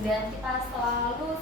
mudah-mudahan kita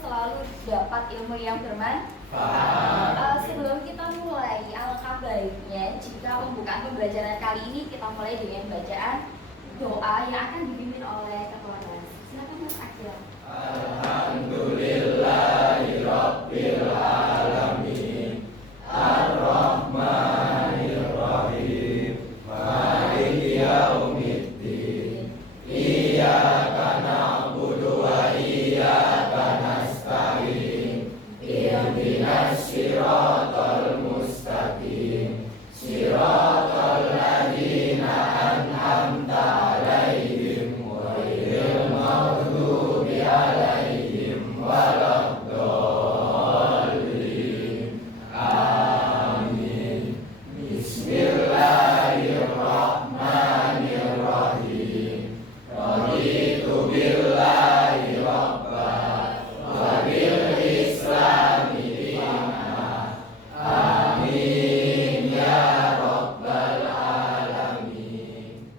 selalu dapat ilmu yang bermanfaat. Sebelum kita mulai, alangkah baiknya jika pembukaan pembelajaran kali ini kita mulai dengan bacaan doa yang akan dipimpin oleh ketua kelas. Silakan Mas Akil. Alhamdulillahirabbil alamin. Ar-Rahmanir-Rahim. Maliki yaumiddin. Iyyaka na'budu wa iyyaka nasta'in. Ihdinas siratal mustaqim. Siratal ladzina an'amta 'alaihim ghairil maghdubi 'alaihim waladdallin. Amin. Bismillahirrahmanirrahim. Raditu billahi rabban wa bil islami dinan. Amin ya rabbal alamin.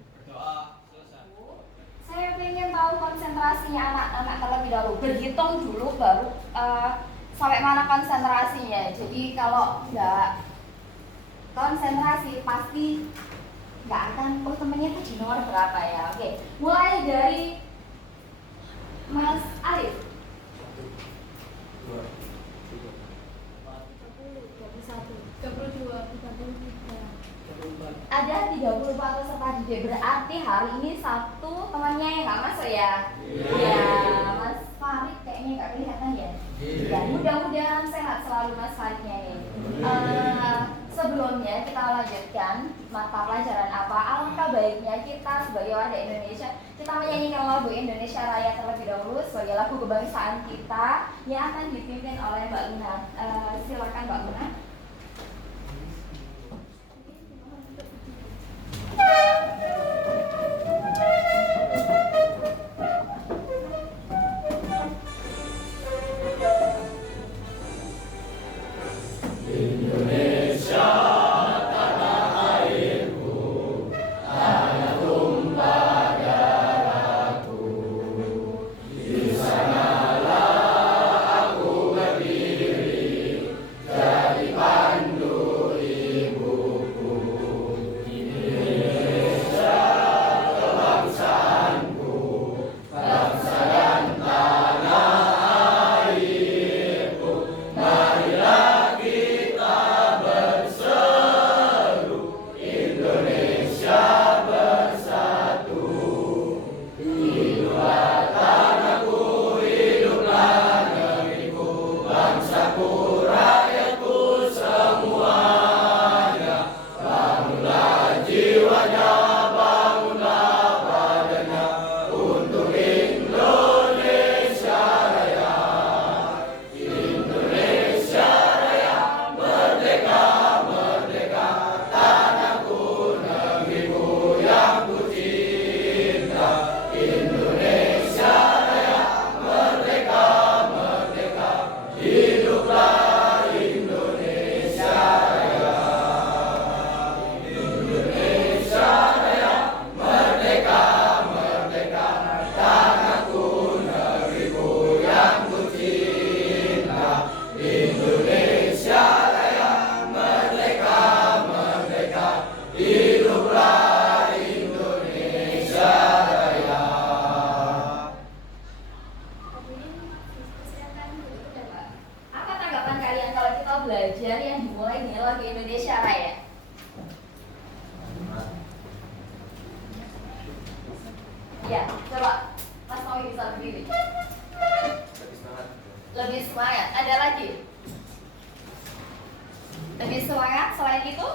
Saya ingin tahu konsentrasinya anak-anak terlebih dahulu. Berhitung dulu baru sampai mana konsentrasinya. Jadi kalau nggak konsentrasi pasti nggak akan. Oh, temennya tadi nomor berapa ya? Oke, mulai dari Mas Alif. 32, 33, 34. Ada 34 peserta didik, berarti hari ini satu temannya yang nggak masuk ya? Ya, Mas Farid kayaknya nggak kelihatan ya? Ya, mudah-mudahan sehat selalu Mas Faridnya ini. Sebelumnya kita lanjutkan mata pelajaran apa? Alangkah baiknya kita sebagai warga Indonesia kita menyanyikan lagu Indonesia Raya terlebih dahulu sebagai lagu kebangsaan kita yang akan dipimpin oleh Mbak Luna. Silakan Mbak Luna. Indonesia tanah airku, tanah tumpah darahku. Di sanalah aku berdiri, jadi pandu ibuku. Indonesia kebangsaanku, bangsa dan tanah airku. Marilah kita berseru, Indonesia bersatu. Hiduplah tanahku, hiduplah negeriku, bangsaku, rakyatku semuanya. Bangunlah jiwanya, bangunlah badannya untuk Indonesia Raya. Indonesia Raya, merdeka, merdeka, tanahku, negeriku yang ku cinta. Indonesia Raya, merdeka, merdeka, hiduplah Indonesia Raya. Indonesia Raya, merdeka, merdeka, tanahku, negeriku yang ku cinta. Indonesia Raya, merdeka, merdeka, hiduplah Indonesia Raya. Apa tanggapan kalian kalau kita belajar yang dimulai dengan lagu Indonesia Raya? Ya, coba Mas Mawi bisa berdiri. Lebih semangat. Ada lagi? Lebih semangat. Selain itu,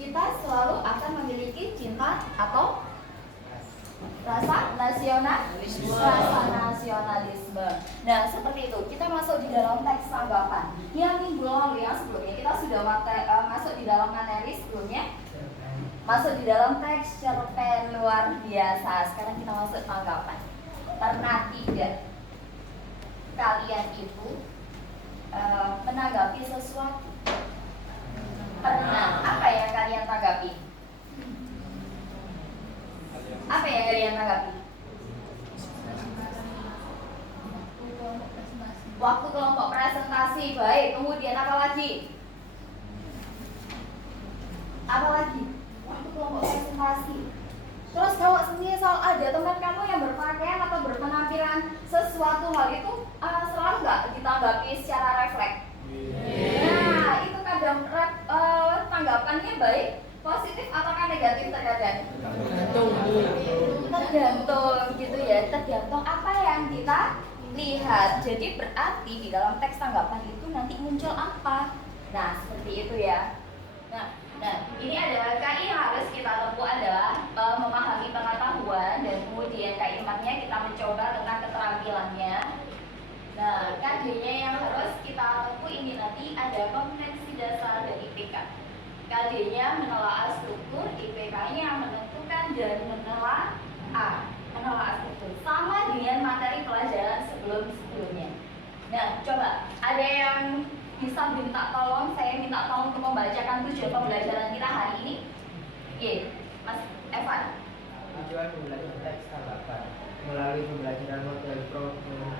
kita selalu akan memiliki cinta atau rasa nasionalisme. Nah, seperti itu. Kita masuk di dalam teks tanggapan. Yang minggu lalu yang sebelumnya kita sudah masuk di dalam materi sebelumnya. Masuk di dalam teks cerpen luar biasa. Sekarang kita masuk tanggapan. Pernah tidak kalian itu menanggapi sesuatu? Pernah. Apa yang kalian tanggapi? Apa yang kalian tanggapi? Waktu kelompok presentasi, baik. Kemudian apa lagi? Apa lagi? Waktu kelompok presentasi. Terus kalau misal ada teman kamu yang berpakaian atau berpenampilan sesuatu hal itu selalu nggak ditanggapi secara refleks? Nah, itu kadang tanggapannya baik, positif ataukah negatif terkadang? Tergantung gitu ya, tergantung apa yang kita lihat. Jadi berarti di dalam teks tanggapan itu nanti muncul apa? Nah, seperti itu ya. Nah, ini adalah KI yang harus kita tempuh adalah memahami pengetahuan dan kemudian kalimatnya kita mencoba tentang keterampilannya. Nah, KD-nya yang harus kita tempuh ini nanti ada kompetensi dasar dan IPK. KD-nya menelaah struktur, IPK-nya menentukan dan menelaah struktur. Sama dengan materi pelajaran sebelumnya. Nah, coba ada yang bisa saya minta tolong untuk membacakan tujuan pembelajaran kita hari ini. Oke, Mas Evan. Tujuan pembelajaran teks tanggapan melalui pembelajaran model problem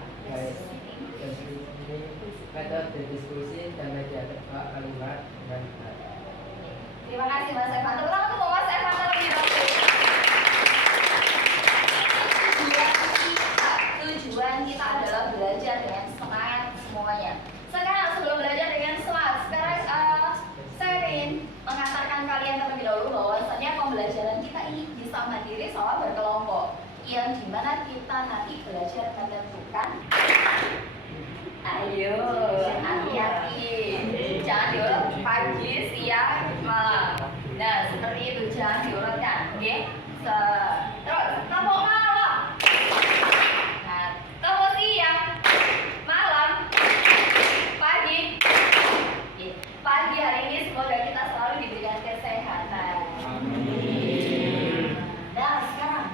metode diskusi dan media tebak kalimat dengan benar. Terima kasih Mas Evan. Tolong untuk Mas Evan terlebih dahulu. Tujuan kita adalah belajar dengan semangat semuanya. Sekarang sebelum belajar dengan semangat, saya ingin mengantarkan kalian terlebih dahulu bahwasanya pembelajaran kita ini bisa mandiri sama berkelompok, yang dimana kita nanti belajar menentukan. Ayo, hati-hati, jangan diurut pagi, siang, malam. Nah, seperti itu, jangan diurutkan, oke? Terus, kamu malam. Nah, kamu siang, malam, pagi. Pagi hari ini semoga kita selalu diberikan kesehatan. Nah, sekarang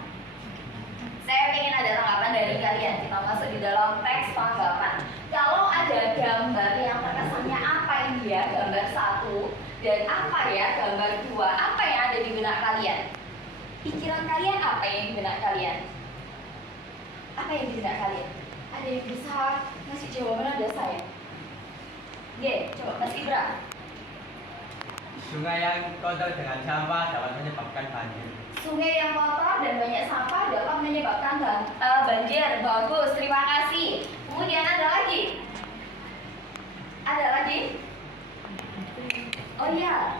saya ingin ada tanggapan dari kalian. Kita masuk di dalam teks tanggapan. Kalau ada gambar yang terkesannya apa ini ya, gambar 1 dan apa ya, gambar 2, apa yang ada di benak kalian? Pikiran kalian apa yang di benak kalian? Apa yang di benak kalian? Ada yang bisa ngasih jawaban ada saya? Oke, coba Mas Ibra. Sungai yang kotor dengan sampah dapat menyebabkan banjir. Sungai yang kotor dan banyak sampah dapat menyebabkan banjir. Bagus, terima kasih. Kemudian ada lagi? Ada lagi? Oh iya.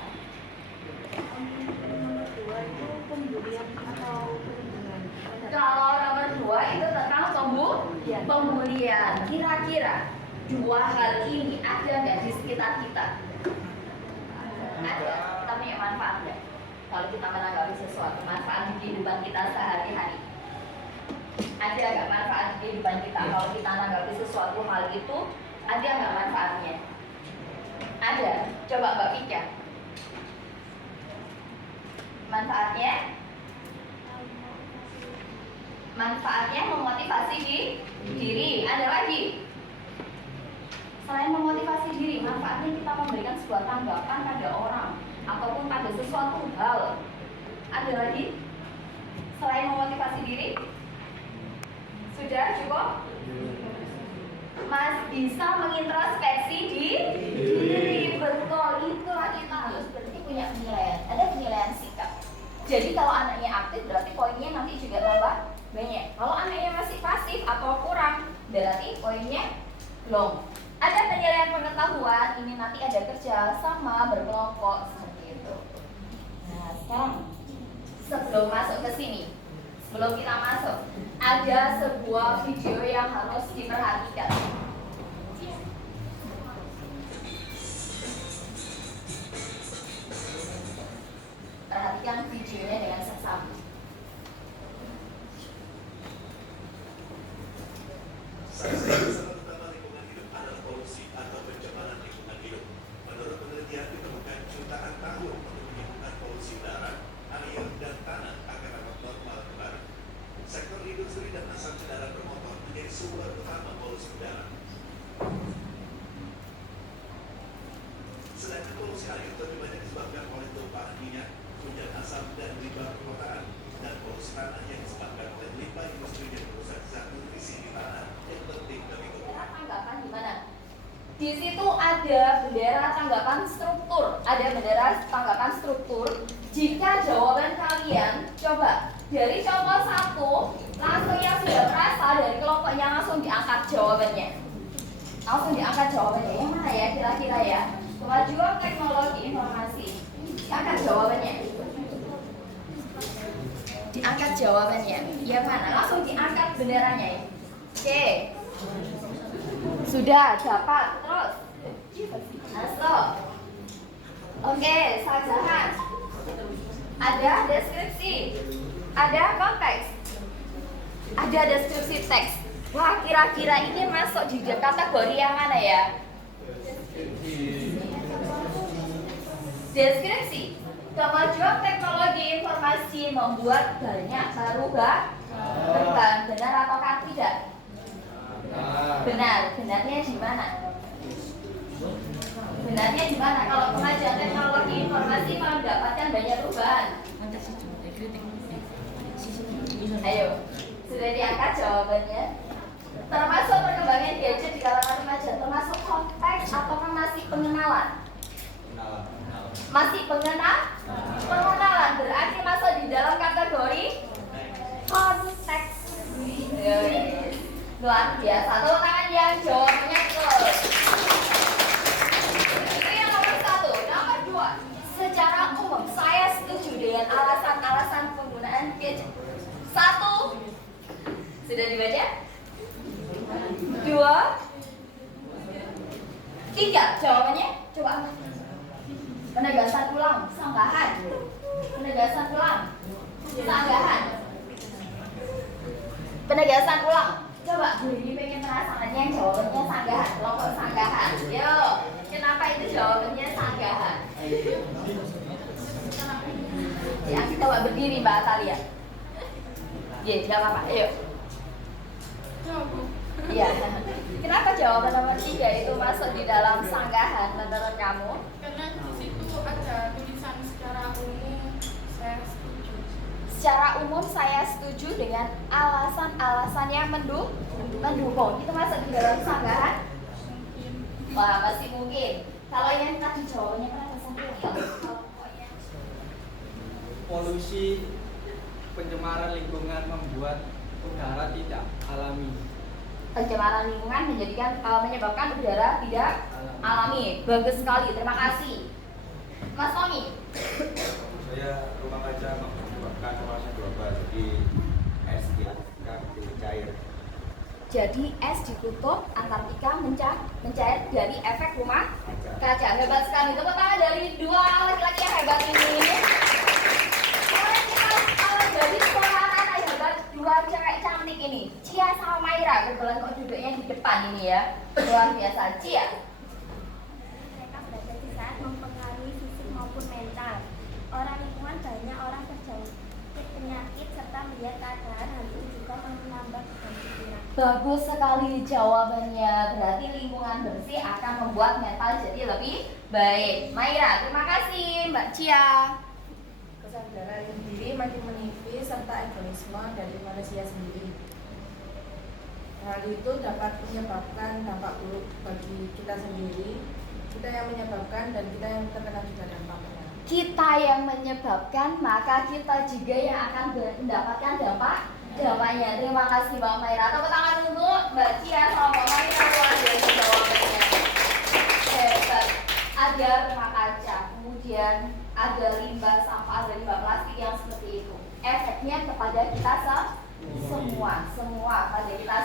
Nomor 2 itu pembulian atau perlindungan. Kalau nomor 2 itu tentang pembulian. Kira-kira dua hal ini ada nggak di sekitar kita? Ada. Kita punya manfaat nggak? Kalau kita menanggapi sesuatu, manfaat di kehidupan kita sehari-hari. Ada nggak manfaat di kehidupan kita? Kalau kita menanggapi sesuatu hal itu, ada nggak manfaatnya? Ada. Coba Mbak Pika. Manfaatnya? Manfaatnya memotivasi diri. Ada lagi? Selain memotivasi diri, manfaatnya kita memberikan sebuah tanggapan pada orang ataupun pada sesuatu hal. Ada lagi? Selain memotivasi diri? Sudah cukup? Mas bisa mengintrospeksi diri. Betul, itulah kita harus berarti punya penilaian. Ada penilaian sikap. Jadi kalau anaknya aktif berarti poinnya nanti juga tambah banyak. Kalau anaknya masih pasif atau kurang, berarti poinnya long. Ada penilaian pengetahuan, ini nanti ada kerja sama berkelompok seperti itu. Nah, sekarang sebelum masuk ke sini, sebelum kita masuk, ada sebuah video yang harus diperhatikan. Perhatikan videonya dengan seksama. Penelitian ditemukan jutaan tahun untuk menyembuhkan polusi udara, air, dan tanah agar dapat normal kembali. Sektor industri dan asap kendaraan bermotor menjadi sumber utama polusi udara. Sedangkan polusi air lebih banyak disebabkan oleh tumpahan minyak, hujan asap, dan limbah perkotaan. dan polusi tanah yang disebabkan oleh limbah industri yang merusak zat nutrisi di tanah yang penting bagi tubuh. Tanggapan gimana? Di situ ada bendera tanggapan struktur, ada bendera tanggapan struktur. Jika jawaban kalian coba dari contoh 1 langsung yang sudah terasa dari kelompoknya langsung diangkat jawabannya. Langsung diangkat jawabannya. Yang mana ya kira-kira ya? Kemajuan teknologi informasi. Diangkat jawabannya. Diangkat jawabannya. Yang mana? Langsung diangkat benderanya ya. Oke. Sudah dapat. Terus. Masuk. Oke, Sajahan. Ada deskripsi. Ada konteks. Ada deskripsi teks. Wah, kira-kira ini masuk di kategori yang mana ya? Deskripsi. Kemajuan teknologi informasi membuat banyak perubahan. Benar ataukah tidak? Benar. Benarnya di mana? Benarnya di mana? Kalau kemajuan teknologi informasi mendapatkan banyak perubahan. Ayo, sudah diangkat jawabannya. Termasuk perkembangan gadget di kalangan remaja, termasuk konteks atau masih pengenalan? Masih pengenalan berarti masuk di dalam kategori konteks. Luar biasa. Tepuk tangan yang jawabannya betul. Itu yang nomor 1. Nomor 2. Secara umum saya setuju dengan alasan-alasan penggunaan gadget. 1. Sudah dibaca? 2. 3. Jawabannya coba apa? Penegasan ulang, sanggahan. Penegasan ulang, sanggahan. Penegasan ulang. Coba Bu ini pengen merasakan yang jawabannya sanggahan, kelompok sanggahan. Yo, kenapa itu jawabannya sanggahan? Ya, kita coba berdiri Mbak Atalia. Iya, nggak apa-apa. Ayo. Iya. Kenapa jawaban nomor 3 itu masuk di dalam sanggahan menurut kamu? Karena di situ ada tulisan secara umum saya setuju. Secara umum saya setuju dengan alasan-alasan yang mendukung. Itu masuk di dalam sanggahan? Wah, masih mungkin. Kalau yang tadi jawabannya kenapa sanggahan? Polusi pencemaran lingkungan membuat udara tidak alami. Pencemaran lingkungan menyebabkan udara tidak alami. Bagus sekali, terima kasih. Mas Tommy. Saya rumah kaca menyebabkan pemanasan global, jadi es dilakukan cair. Jadi es ditutup, Antartika mencair dari efek rumah kaca. Hebat sekali. Tepuk tangan dari 2 laki-laki yang hebat ini. Kalau dari sekolah anak hebat 2 cewek cantik ini, Cia sama Maira, kebetulan kok duduknya di depan ini ya. Luar biasa. Cia. Mereka berada di saat mempengaruhi fisik maupun mental. Orang lingkungan banyak orang terjangkit penyakit serta melihat keadaan hal itu juga menambah beban pikiran. Bagus sekali jawabannya. Berarti lingkungan bersih akan membuat mental jadi lebih baik. Maira, terima kasih Mbak Cia. Kesadaran diri makin menipis serta egoisme dari manusia sendiri. Hal itu dapat menyebabkan dampak buruk bagi kita sendiri, kita yang menyebabkan dan kita yang terkena juga dampaknya. Kita yang menyebabkan, maka kita juga yang akan mendapatkan dampaknya. Terima kasih Mbak Maira. Tepuk tangan untuk Mbak Cia sama Mbak Maira. Luar biasa jawabannya. Hebat. Ada rumah kaca, kemudian ada limbah sampah, ada limbah plastik yang seperti itu. Efeknya kepada kita semua pada kita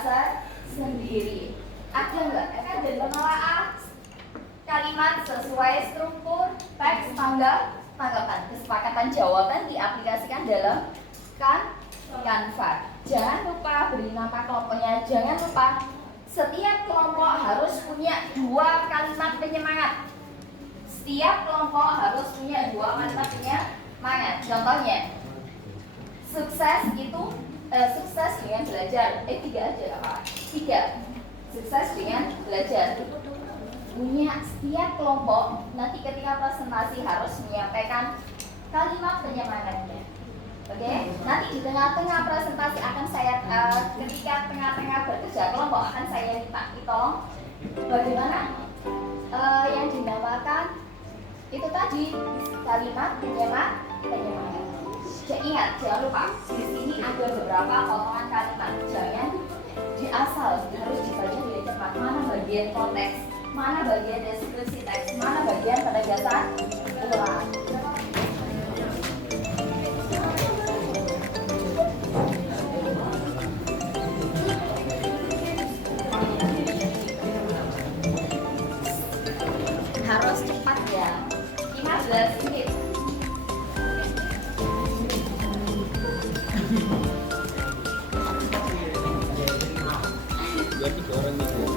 sendiri. Ada nggak efek dan penelaah kalimat sesuai struktur teks tanggapan? Kesepakatan jawaban diaplikasikan dalam Canva. Jangan lupa beri nama kelompoknya. Jangan lupa setiap kelompok harus punya 2 kalimat penyemangat. Setiap kelompok harus punya 2 kalimat penyemangat. Contohnya, sukses itu sukses dengan belajar. 3 aja apa? 3. Sukses dengan belajar. Punya setiap kelompok nanti ketika presentasi harus menyampaikan kalimat penyemangatnya. Oke, nanti di tengah-tengah presentasi akan saya ketika tengah-tengah bekerja kelompok akan saya minta tolong bagaimana yang dinamakan itu tadi kalimat penyemangat. Ingat, jangan lupa di sini ada beberapa potongan kalimat. Jangan diasal, harus dibaca dengan cepat. Mana bagian konteks, mana bagian deskripsi teks, mana bagian penegasan ulang. Harus cepat ya. 15 menit. Jadi orang ini.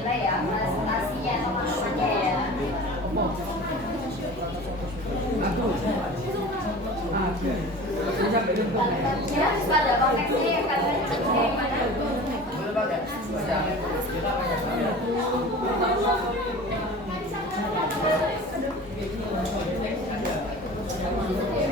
Nilai ya, presentasinya sama temannya ya. Ya, pada konteksnya yang katanya yang mana? Kita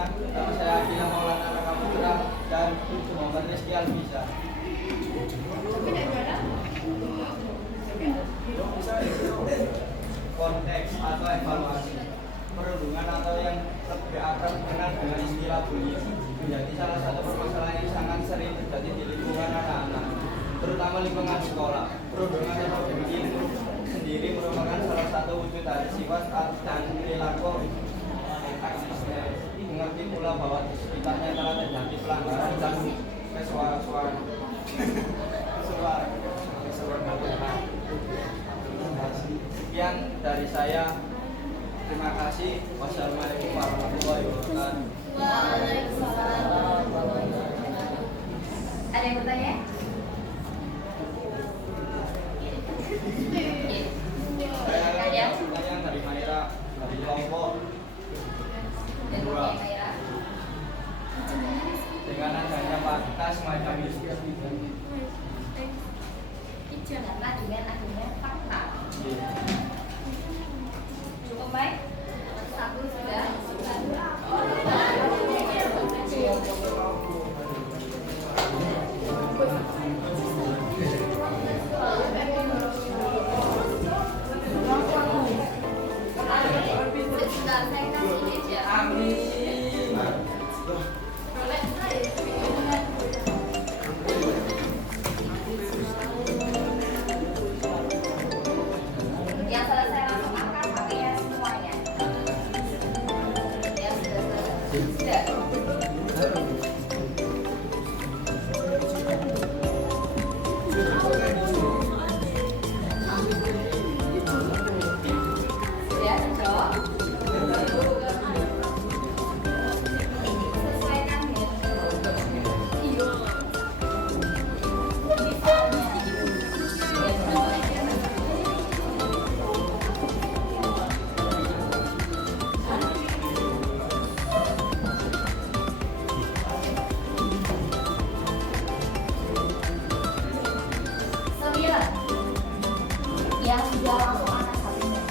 semuanya. Nama saya Akila Maulana Rakaputra dan Muhammad Rizky Albiza. Konteks atau evaluasi perundungan atau yang lebih akrab dikenal dengan istilah bullying menjadi salah satu permasalahan yang sangat sering terjadi di lingkungan anak-anak, terutama lingkungan sekolah. Perundungan atau bullying sendiri merupakan salah satu wujud dari sifat dan perilaku aksesnya. Mengerti pula bahwa di sekitarnya telah terjadi pelanggaran dan kesuara. Sekian dari saya. Terima kasih. Wassalamualaikum warahmatullahi wabarakatuh. Waalaikumsalam. Ada yang bertanya? Saya pertanyaan dari Maira dari Lombok. Dan Dua. Maira. Dengan adanya fakta semacam ini. Karena dengan adanya fakta. Cukup baik? Satu sudah. Sudah saya kasih aja. Yang selesai langsung angkat HP-nya semuanya. Yang sudah selesai. Sudah. Ya, cocok. Sesuaikan ya. Sembilan. Yang sudah langsung angkat HP-nya.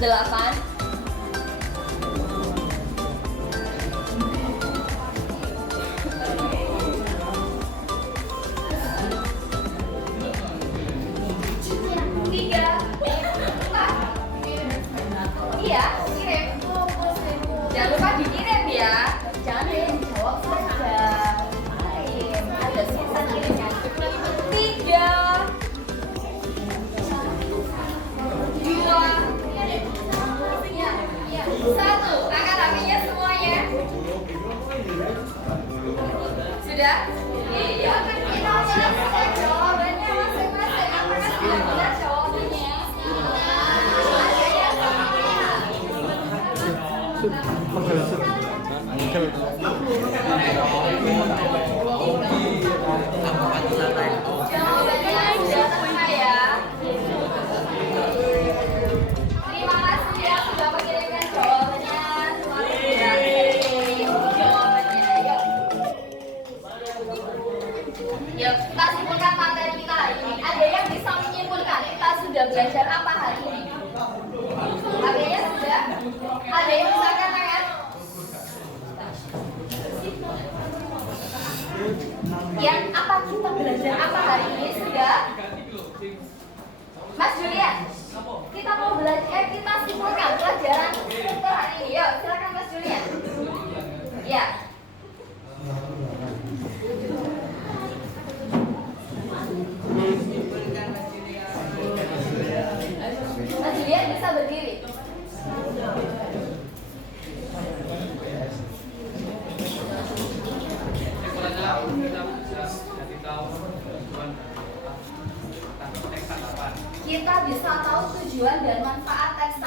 Delapan. Tiga. Iya, kirim. Jangan lupa dikirim ya. Jangan hanya dijawab saja. Kirim. Ada sisa kirimnya. Tiga. Dua. Satu. Angkat HP-nya semuanya. Sudah? Iya, kan kita selesai jawabannya masing-masing. Apakah sudah benar jawabannya? Ada yang jawabannya sudah terima ya. Terima kasih ya sudah mengirimkan jawabannya. Jawabannya yuk. Yuk, kita simpulkan materi kita hari ini. Ada yang bisa menyimpulkan kita sudah belajar apa hari ini? Artinya sudah? Ada yang bisa katakan? Yang apa kita belajar apa hari ini sudah? Mas Julian, kita mau belajar, kita simpulkan pelajaran struktur hari ini. Yuk, silakan Mas Julian. Ya. Mas Julian bisa berdiri. Kita bisa tahu tujuan dan manfaat teks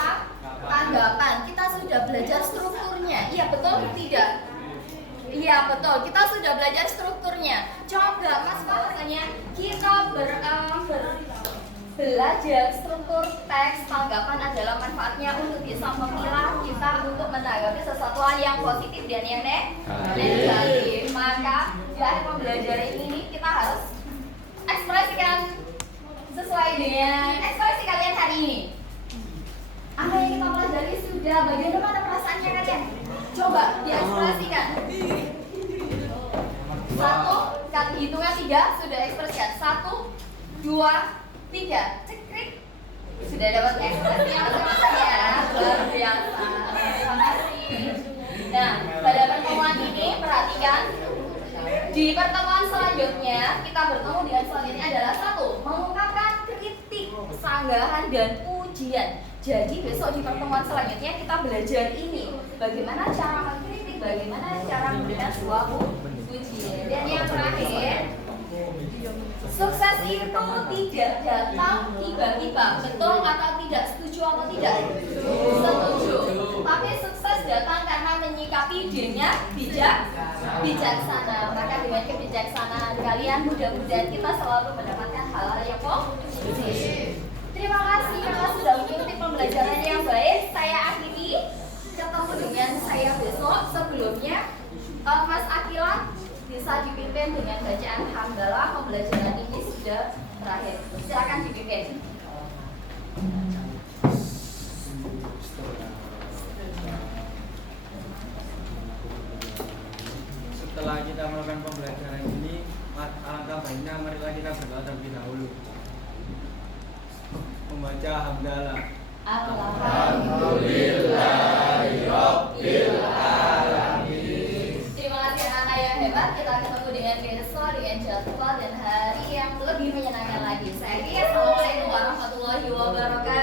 tanggapan. Kita sudah belajar strukturnya. Iya betul tidak? Iya betul. Kita sudah belajar strukturnya. Coba Mas bahasanya kita belajar struktur teks tanggapan adalah manfaatnya untuk bisa memilah kita untuk menanggapi sesuatu hal yang positif dan yang negatif. Maka di akhir pembelajaran ini kita harus ekspresikan sesuai dengan ekspresi kalian ini. Apa yang kita pelajari sudah, bagaimana perasaannya kalian? Coba diekspresikan. 1, kan hitungnya 3, sudah ekspresikan. 1, 2, 3, cekrik. Sudah dapat ekspresinya masing-masing ya, luar biasa. Terima kasih. Nah, pada pertemuan ini perhatikan. Di pertemuan selanjutnya kita bertemu dengan selanjutnya adalah 1, mengungkapkan kritik, sanggahan dan pujian. Jadi besok di pertemuan selanjutnya kita belajar ini, bagaimana cara mengkritik, bagaimana cara memberikan sebuah pujian. Dan yang terakhir, sukses itu tidak datang tiba-tiba. Betul atau tidak? Setuju atau tidak? Setuju. Tapi sukses datang karena menyikapi dengan bijaksana. Maka dengan kebijaksanaan kalian mudah-mudahan kita selalu mendapatkan hal-hal yang positif. Terima kasih karena sudah mengikuti pembelajaran yang baik. Saya akhiri. Ketemu dengan saya besok. Sebelumnya Mas Akila bisa dipimpin dengan bacaan hamdalah. Pembelajaran ini sudah berakhir. Silakan dipimpin. Setelah kita melakukan pembelajaran ini, alangkah baiknya marilah kita berdoa terlebih dahulu. Membaca hamdalah. Alhamdulillahirabbil alamin. Terima kasih anak yang hebat. Kita ketemu dengan besok dengan jadwal dan hari yang lebih menyenangkan lagi. Saya Assalamualaikum warahmatullahi wabarakatuh.